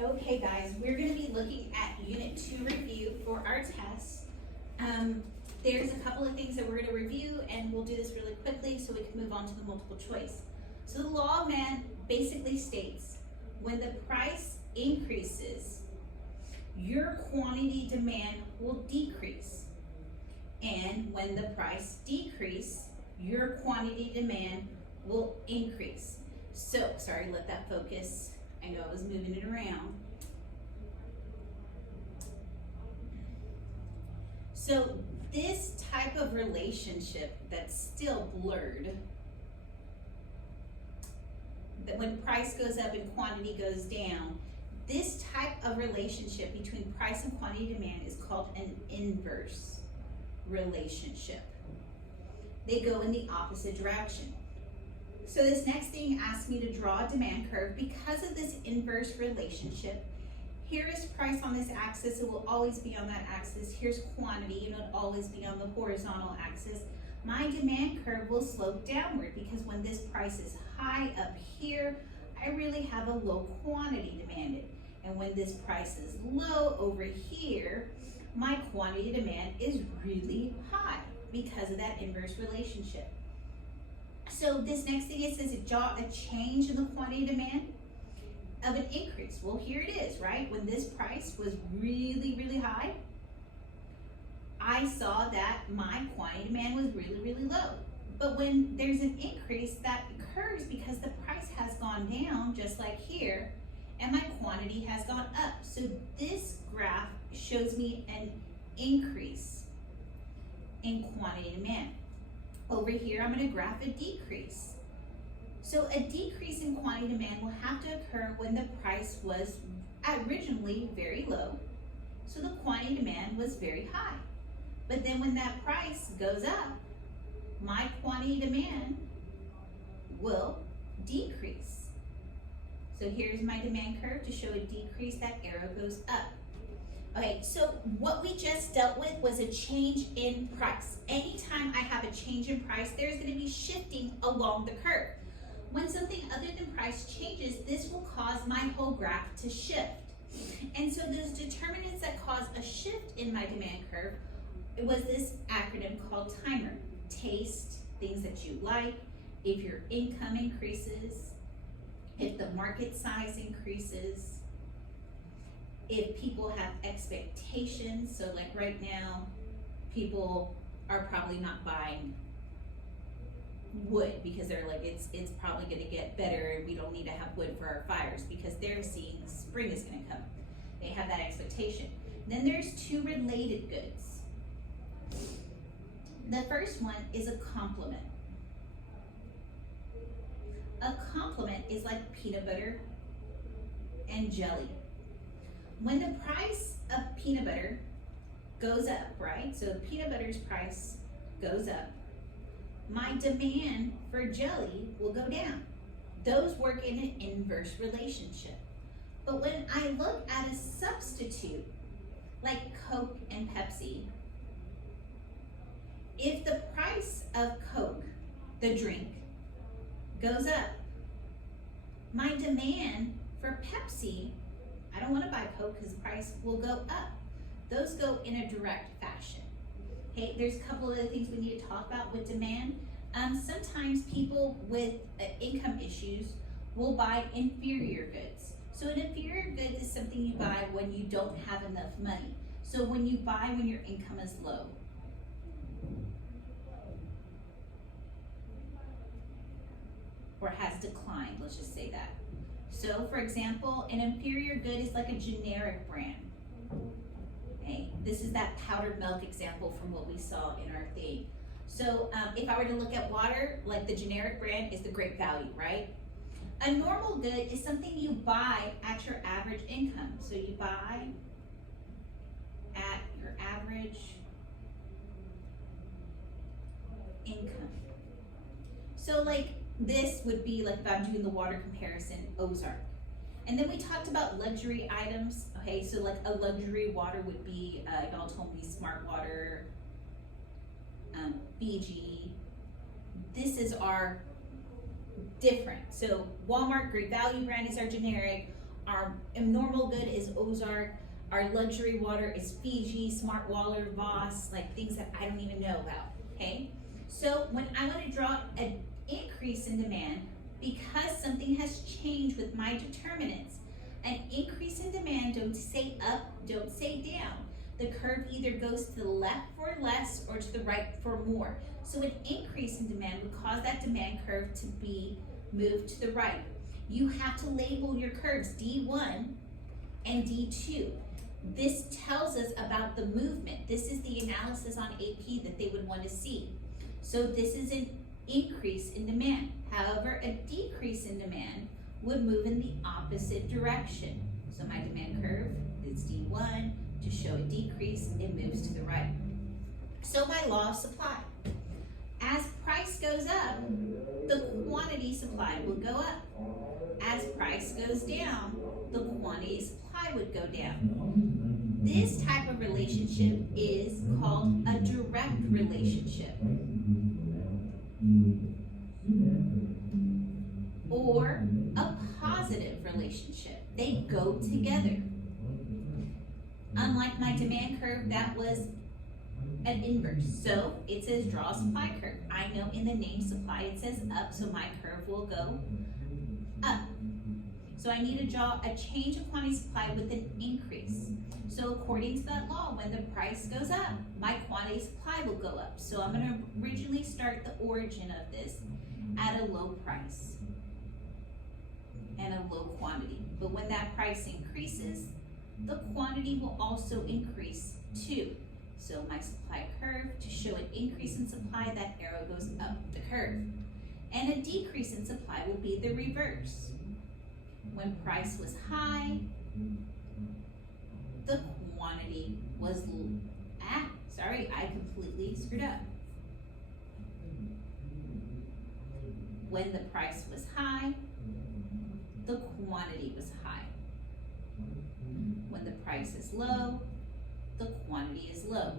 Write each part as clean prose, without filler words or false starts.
Okay guys, we're going to be looking at Unit 2 review for our test. There's a couple of things that we're going to review, and we'll do this really quickly so we can move on to the multiple choice. So the law of man basically states when the price increases, your quantity demand will decrease. And when the price decreases, your quantity demand will increase. So, sorry, let that focus. I know I was moving it around. So this type of relationship that's still blurred, that when price goes up and quantity goes down, this type of relationship between price and quantity demand is called an inverse relationship. They go in the opposite direction. So this next thing asks me to draw a demand curve. Because of this inverse relationship, here is price on this axis, it will always be on that axis. Here's quantity, and it'll always be on the horizontal axis. My demand curve will slope downward because when this price is high up here, I really have a low quantity demanded. And when this price is low over here, my quantity demand is really high because of that inverse relationship. So this next thing, it says a change in the quantity demand of an increase. Well, here it is, right? When this price was really, really high, I saw that my quantity demand was really, really low. But when there's an increase, that occurs because the price has gone down, just like here, and my quantity has gone up. So this graph shows me an increase in quantity demand. Over here, I'm going to graph a decrease. So a decrease in quantity demand will have to occur when the price was originally very low. So the quantity demand was very high. But then when that price goes up, my quantity demand will decrease. So here's my demand curve to show a decrease. That arrow goes up. Okay, so what we just dealt with was a change in price. Anytime I have a change in price, there's going to be shifting along the curve. When something other than price changes, this will cause my whole graph to shift. And so those determinants that cause a shift in my demand curve, it was this acronym called TIMER. Taste, things that you like, if your income increases, if the market size increases, if people have expectations. So like right now, people are probably not buying wood because they're like, it's probably gonna get better and we don't need to have wood for our fires because they're seeing spring is gonna come. They have that expectation. Then there's two related goods. The first one is a complement. A complement is like peanut butter and jelly. When the price of peanut butter goes up, right? So peanut butter's price goes up, my demand for jelly will go down. Those work in an inverse relationship. But when I look at a substitute, like Coke and Pepsi, if the price of Coke, the drink, goes up, my demand for Pepsi, I don't want to buy Coke because the price will go up. Those go in a direct fashion. Okay, there's a couple of other things we need to talk about with demand. Sometimes people with income issues will buy inferior goods. So an inferior good is something you buy when you don't have enough money. So when you buy when your income is low. Or has declined, let's just say that. So for example, an inferior good is like a generic brand. Okay, this is that powdered milk example from what we saw in our thing. So if I were to look at water, like the generic brand is the Great Value, right? A normal good is something you buy at your average income. So you buy at your average income. So like this would be like if I'm doing the water comparison, Ozark. And then we talked about luxury items. Okay, so like a luxury water would be, y'all told me Smart Water, Fiji. This is our different. So Walmart Great Value brand is our generic. our normal good is Ozark, our luxury water is Fiji, Smart Water, Voss, like things that I don't even know about, okay? So when I want to draw an increase in demand, because something has changed with my determinants, an increase in demand, don't say up, don't say down. The curve either goes to the left for less or to the right for more. So an increase in demand would cause that demand curve to be moved to the right. You have to label your curves D1 and D2. This tells us about the movement. This is the analysis on AP that they would want to see. So this is an increase in demand. However, a decrease in demand would move in the opposite direction. So my demand curve is D1. To show a decrease, it moves to the right. So my law of supply. As price goes up, the quantity supplied will go up. As price goes down, the quantity supply would go down. This type of relationship is called a direct relationship, or a positive relationship. They go together. Unlike my demand curve, that was an inverse. So it says draw a supply curve. I know in the name supply it says up, so my curve will go up. So I need to draw a change of quantity supply with an increase. So according to that law, when the price goes up, my quantity supply will go up. So I'm going to originally start the origin of this at a low price and a low quantity. But when that price increases, the quantity will also increase too. So my supply curve, to show an increase in supply, that arrow goes up the curve. And a decrease in supply will be the reverse. When price was high, the quantity was I completely screwed up. When the price was high, the quantity was high. When the price is low, the quantity is low.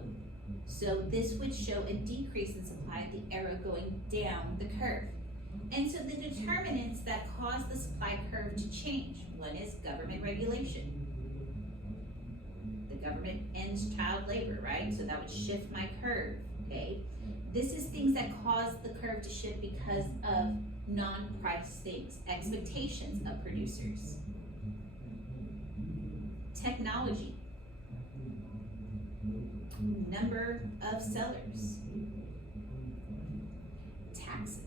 So this would show a decrease in supply, the arrow going down the curve. And so the determinants that cause the supply curve to change, one is government regulation. The government ends child labor, right? So that would shift my curve, okay? This is things that cause the curve to shift because of non-price things, expectations of producers. Technology, number of sellers, taxes,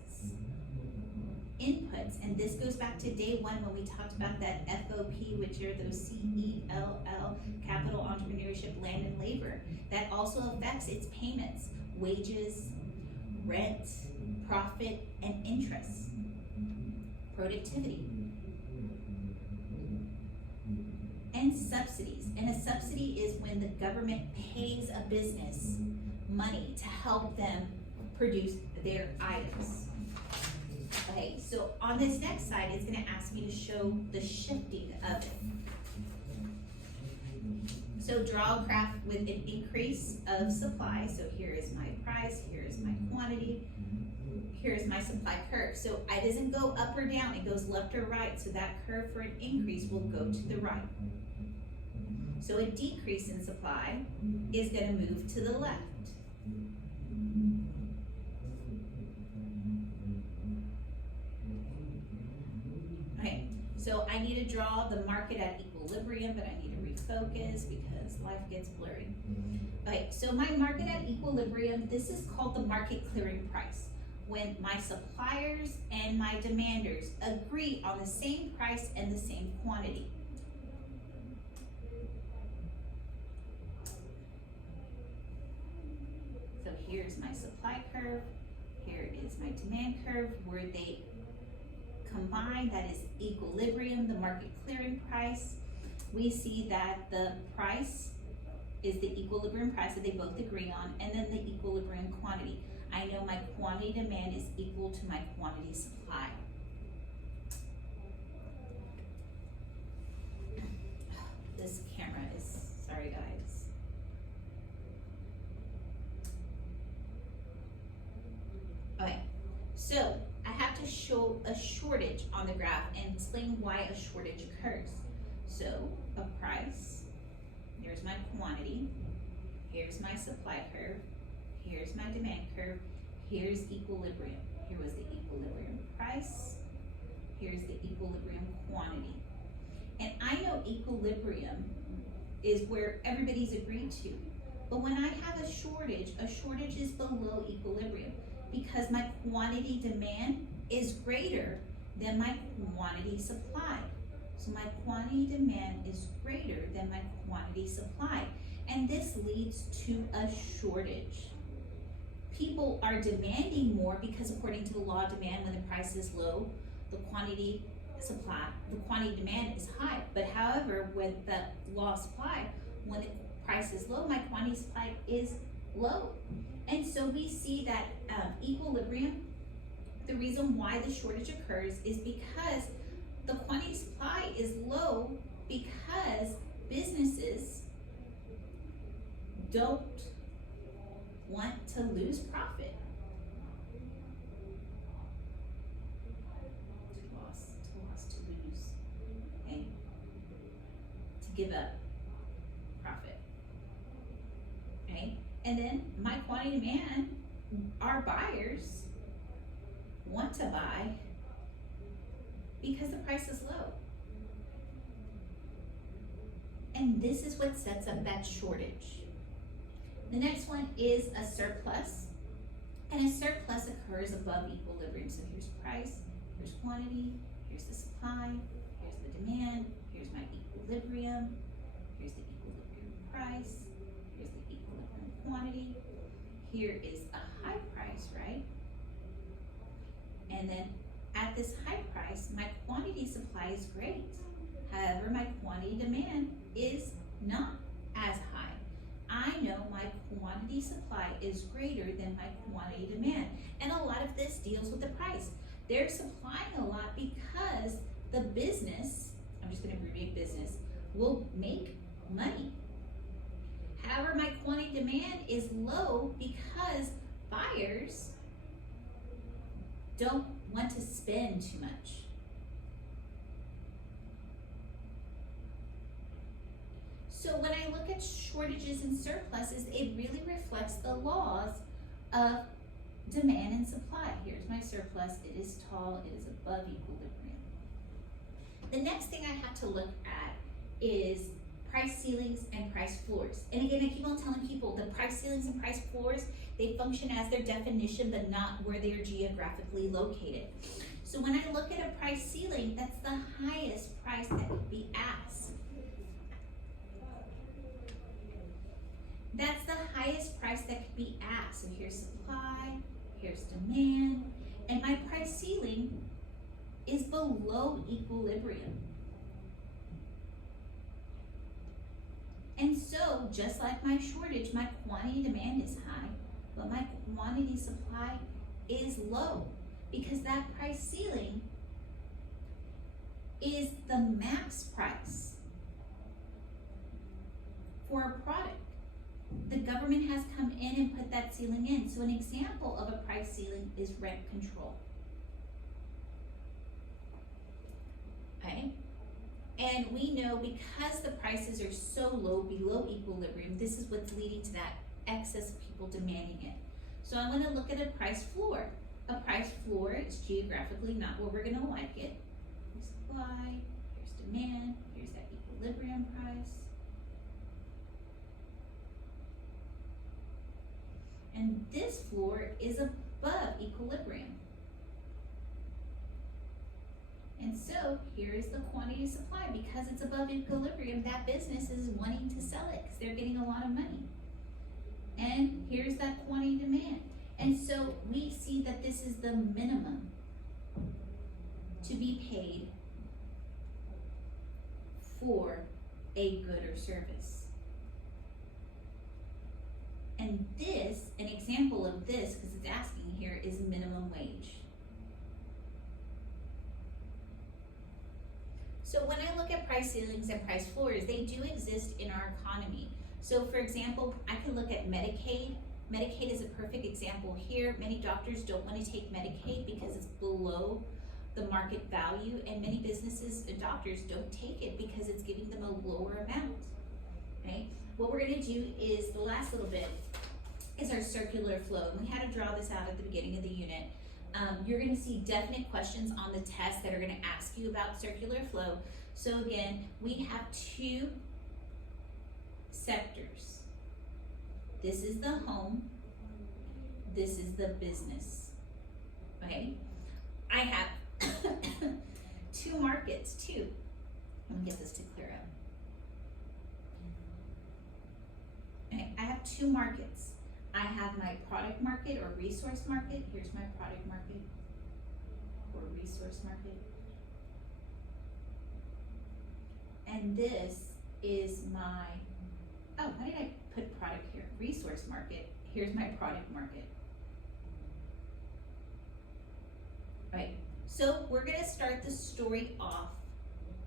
inputs, and this goes back to day one when we talked about that FOP, which are those CELL, capital, entrepreneurship, land, and labor. That also affects its payments, wages, rent, profit, and interest, productivity, and subsidies. And a subsidy is when the government pays a business money to help them produce their items. Okay, so on this next slide, it's going to ask me to show the shifting of it. So draw a graph with an increase of supply. So here is my price, here is my quantity, here is my supply curve. So it doesn't go up or down, it goes left or right. So that curve for an increase will go to the right. So a decrease in supply is going to move to the left. Okay, so I need to draw the market at equilibrium, but I need to refocus because life gets blurry. Okay, so my market at equilibrium, this is called the market clearing price. When my suppliers and my demanders agree on the same price and the same quantity. So here's my supply curve, here is my demand curve, where they combine, that is equilibrium, the market clearing price. We see that the price is the equilibrium price that they both agree on, and then the equilibrium quantity. I know my quantity demand is equal to my quantity supply. This camera is, sorry guys. Okay, so I have to show a shortage on the graph and explain why a shortage occurs. So a price, here's my quantity, here's my supply curve, here's my demand curve, here's equilibrium. Here was the equilibrium price, here's the equilibrium quantity. And I know equilibrium is where everybody's agreed to. But when I have a shortage is below equilibrium because my quantity demand is greater than my quantity supply. So my quantity demand is greater than my quantity supply. And this leads to a shortage. People are demanding more because according to the law of demand, when the price is low, the quantity demand is high. But however, with the law of supply, when the price is low, my quantity supply is low. And so we see that equilibrium, the reason why the shortage occurs is because the quantity supply is low because businesses don't want to lose profit. To lose, okay? To give up profit, okay? And then my quantity demand, our buyers want to buy because the price is low. And this is what sets up that shortage. The next one is a surplus. And a surplus occurs above equilibrium. So here's price, here's quantity, here's the supply, here's the demand, here's my equilibrium, here's the equilibrium price, here's the equilibrium quantity. Here is a high price, right? And then at this high price, my quantity supply is great. However, my quantity demand is not as high. I know my quantity supply is greater than my quantity demand. And a lot of this deals with the price. They're supplying a lot because the business, I'm just going to abbreviate business, will make money. However, my quantity demand is low because buyers don't want to spend too much. So when I look at shortages and surpluses, it really reflects the laws of demand and supply. Here's my surplus. It is tall. It is above equilibrium. The next thing I have to look at is price ceilings and price floors. And again, I keep on telling people the price ceilings and price floors, they function as their definition, but not where they are geographically located. So when I look at a price ceiling, that's the highest price that could be asked. That's the highest price that could be asked. So here's supply, here's demand, and my price ceiling is below equilibrium. And so, just like my shortage, my quantity demand is high, but my quantity supply is low because that price ceiling is the max price for a product. The government has come in and put that ceiling in. So an example of a price ceiling is rent control. Okay? And we know because the prices are so low, below equilibrium, this is what's leading to that excess of people demanding it. So I want to look at a price floor. A price floor is geographically not where we're going to like it. Here's supply, here's demand, here's that equilibrium price. And this floor is above equilibrium. And so here is the quantity supply. Because it's above equilibrium, that business is wanting to sell it because they're getting a lot of money. And here's that quantity demand. And so we see that this is the minimum to be paid for a good or service. And this, an example of this, because it's asking here, is minimum wage. So when I look at price ceilings and price floors, they do exist in our economy. So for example, I can look at Medicaid. Medicaid is a perfect example here. Many doctors don't want to take Medicaid because it's below the market value, and many businesses and doctors don't take it because it's giving them a lower amount, okay? What we're gonna do is, the last little bit is our circular flow. And we had to draw this out at the beginning of the unit. You're gonna see definite questions on the test that are gonna ask you about circular flow. So again, we have two sectors. This is the home, this is the business, okay? I have two markets too. Let me get this to clear up. Okay, I have two markets. I have my product market or resource market. Here's my product market or resource market. And this is my, oh, why did I put product here? Resource market. Here's my product market. Right, so we're gonna start the story off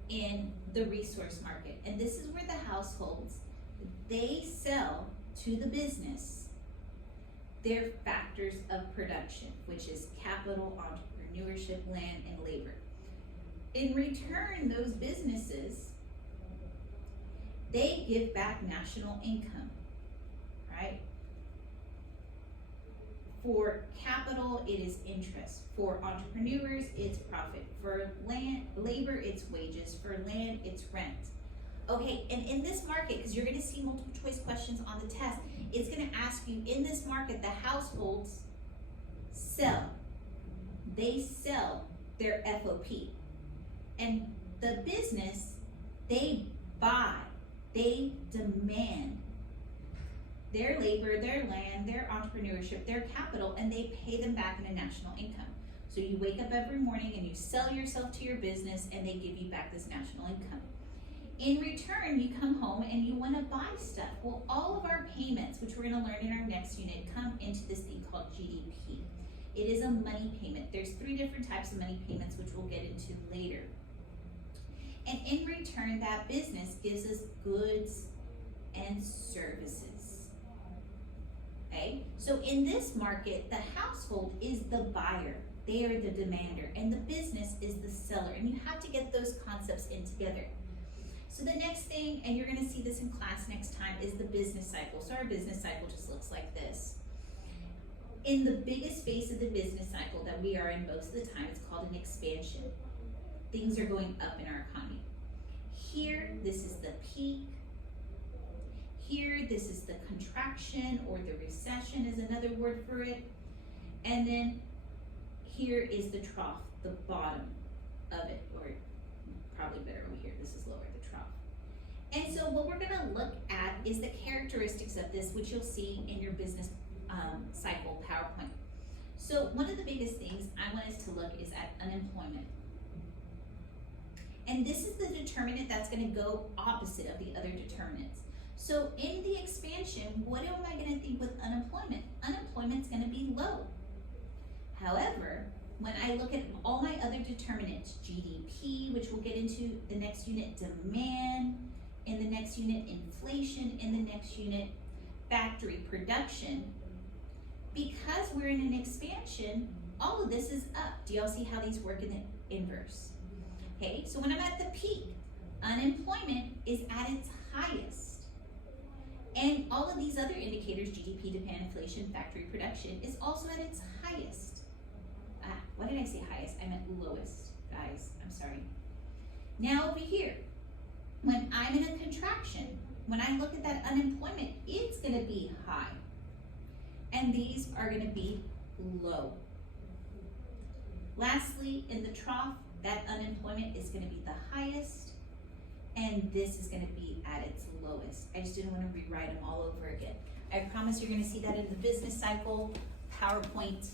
in the resource market. And this is where the households, they sell to the business their factors of production, which is capital, entrepreneurship, land, and labor. In return, those businesses, they give back national income, right? For capital, it is interest. For entrepreneurs, it's profit. For labor, it's wages. For land, it's rent. Okay, and in this market, because you're gonna see multiple choice questions on the test, it's gonna ask you, in this market, the households sell. They sell their FOP. And the business, they buy, they demand their labor, their land, their entrepreneurship, their capital, and they pay them back in a national income. So you wake up every morning and you sell yourself to your business and they give you back this national income. In return, you come home and you want to buy stuff. Well, all of our payments, which we're going to learn in our next unit, come into this thing called GDP. It is a money payment. There's 3 different types of money payments, which we'll get into later. And in return, that business gives us goods and services. Okay? So in this market, the household is the buyer. They are the demander, and the business is the seller. And you have to get those concepts in together. So the next thing, and you're gonna see this in class next time, is the business cycle. So our business cycle just looks like this. In the biggest phase of the business cycle that we are in most of the time, it's called an expansion. Things are going up in our economy. Here, this is the peak. Here, this is the contraction, or the recession is another word for it. And then here is the trough, the bottom of it, or probably better over here, this is lower, the trough. And so what we're gonna look at is the characteristics of this, which you'll see in your business cycle PowerPoint. So one of the biggest things I want us to look is at unemployment. And this is the determinant that's gonna go opposite of the other determinants. So in the expansion, what am I gonna think with unemployment? Unemployment's gonna be low. However, when I look at all my other determinants, GDP, which we'll get into the next unit, demand, in the next unit, inflation, in the next unit, factory production, because we're in an expansion, all of this is up. Do y'all see how these work in the inverse? Okay, so when I'm at the peak, unemployment is at its highest. And all of these other indicators, GDP, demand, inflation, factory production, is also at its highest. What did I say highest? I meant lowest, guys, I'm sorry. Now over here, when I'm in a contraction, when I look at that unemployment, it's gonna be high. And these are gonna be low. Lastly, in the trough, that unemployment is gonna be the highest, and this is gonna be at its lowest. I just didn't wanna rewrite them all over again. I promise you're gonna see that in the business cycle PowerPoint